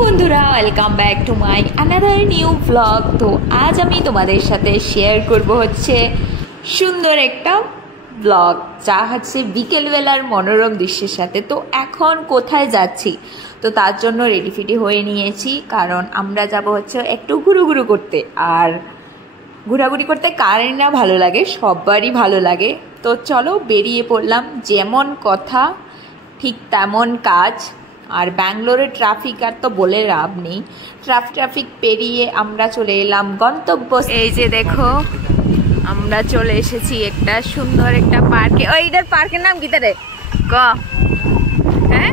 বন্ধুরা, welcome back to my another new blog. তো আজ আমি তোমাদের সাথে শেয়ার করব হচ্ছে সুন্দর একটা ব্লগ, যা হচ্ছে বিকেলবেলার মনোরম দৃশ্যের সাথে। তো এখন কোথায় যাচ্ছি, তো তার জন্য রেডি ফেডি হয়ে নিয়েছি, কারণ আমরা যাব হচ্ছে একটু ঘুরু করতে। আর ঘোরাঘুরি করতে কারই না ভালো লাগে, সবারই ভালো লাগে। তো চলো বেরিয়ে পড়লাম, যেমন কথা ঠিক তেমন কাজ। আর ব্যাঙ্গালোরের ট্রাফিক আর তো বলে লাভ নেই, ট্রাফিক পেরিয়ে আমরা চলে এলাম গন্তব্য। এই যে দেখো, আমরা চলে এসেছি একটা সুন্দর একটা পার্কে। ওইটার পার্কের নাম কি তারে ক? হ্যাঁ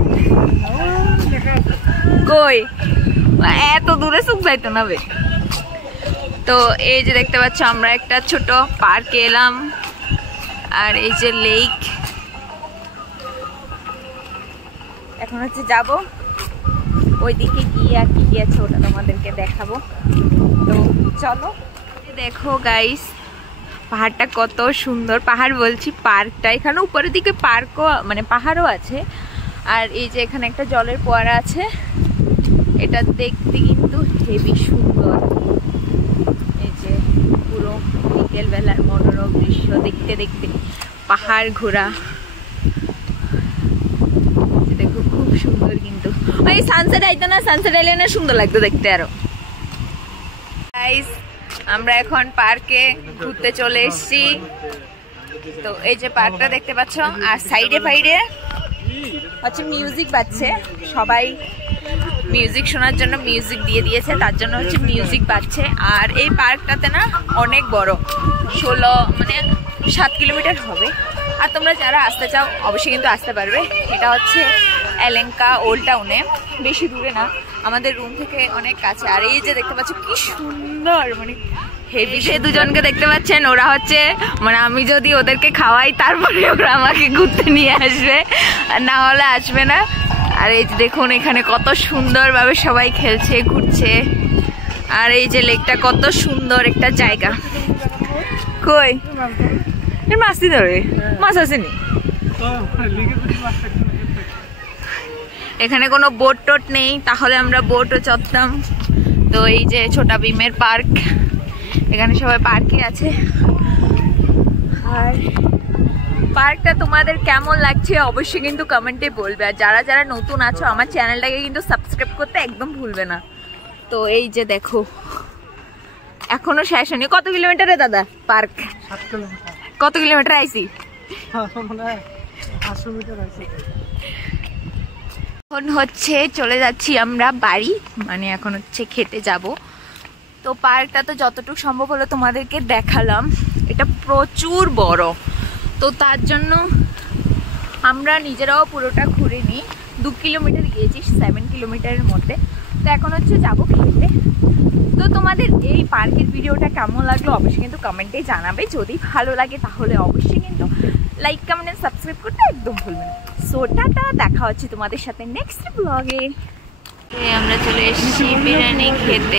কই এত দূরে সুখ যাইতো না বে। তো এই যে দেখতে পাচ্ছ, আমরা একটা ছোট পার্কে এলাম। আর এই যে লেক, এখন হচ্ছে যাব ওইদিকে গিয়ে আর কি আছে ওটা তোমাদেরকে দেখাবো। তো চলো। দেখো গাইস, পাহাড়টা কত সুন্দর। পাহাড় বলছি, পার্কটা। এখানে উপরের দিকে পার্কও মানে পাহাড়ও আছে। আর এই যে এখানে একটা জলের ফোয়ারা আছে, এটা দেখতে কিন্তু হেভি সুন্দর। এই যে পুরো বিকেলবেলার মনোরম দৃশ্য দেখতে দেখতে পাহাড় ঘোরা, দেখো খুব সুন্দর। কিন্তু ওই সানসেট আইতো না, সানসেট আইলে না সুন্দর লাগতো দেখতে আরো। গাইস, আমরা এখন পার্কে ঘুরতে চলে এসেছি। তো এই যে পার্কটা দেখতে পাচ্ছ, আর সাইডে ফাইডে হচ্ছে মিউজিক বাজছে। সবাই মিউজিক শোনার জন্য মিউজিক দিয়ে দিয়েছে, তার জন্য হচ্ছে মিউজিক বাজছে। আর এই পার্কটাতে না অনেক বড়, 7 কিলোমিটার হবে। আর তোমরা যারা আসতে চাও অবশ্যই কিন্তু আসতে পারবে। এটা হচ্ছে এলেঙ্কা ওল্ড টাউনে, বেশি দূরে না, আমাদের রুম থেকে অনেক কাছে। আর এই যে দেখতে পাচ্ছ কি সুন্দর, মানে হেভি। সে দুজনকে দেখতে পাচ্ছেন, ওরা হচ্ছে মানে আমি যদি ওদেরকে খাওয়াই তারপরে ওরা আমাকে ঘুরতে নিয়ে আসবে, না হলে আসবে না। আর এই যে দেখুন, এখানে কত সুন্দরভাবে সবাই খেলছে, ঘুরছে। আর এই যে লেকটা কত সুন্দর একটা জায়গা। কই মাছ দিতে হবে, মাছ আসেনি এখানে, কোনো বোট টোট নেই, তাহলে আমরা বোটও চড়তাম। তো এই যে ছোটা ভীমের পার্ক, এখানে সবাই পার্কে আছে। আর পার্কটা তোমাদের কেমন লাগছে অবশ্যই কিন্তু কমেন্টে বলবে। আর যারা যারা নতুন আছো আমার চ্যানেলটাকে কিন্তু সাবস্ক্রাইব করতে একদম ভুলবে না। তো এই যে দেখো, এখনো শেষ হয়নি। কত কিলোমিটারে দাদা পার্ক? কত কিলোমিটার আইছি? এখন হচ্ছে চলে যাচ্ছি আমরা বাড়ি, মানে এখন হচ্ছে খেতে যাব। তো পার্কটা তো যতটুকু সম্ভব হলো তোমাদেরকে দেখালাম। এটা প্রচুর বড়, তো তার জন্য আমরা নিজেরাও পুরোটা ঘুরে নিই। 2 কিলোমিটার গিয়েছি 7 কিলোমিটারের মধ্যে। তো এখন হচ্ছে যাব খেতে। তো তোমাদের এই পার্কের ভিডিওটা কেমন লাগলো অবশ্যই কিন্তু কমেন্টে জানাবে। যদি ভালো লাগে তাহলে অবশ্যই কিন্তু লাইক, কমেন্ট, সাবস্ক্রাইব করতে একদম ভুলবে না। সো টাটা, দেখা হচ্ছে তোমাদের সাথে নেক্সট ব্লগে। আমরা চলে এসেছি বিরিয়ানি খেতে।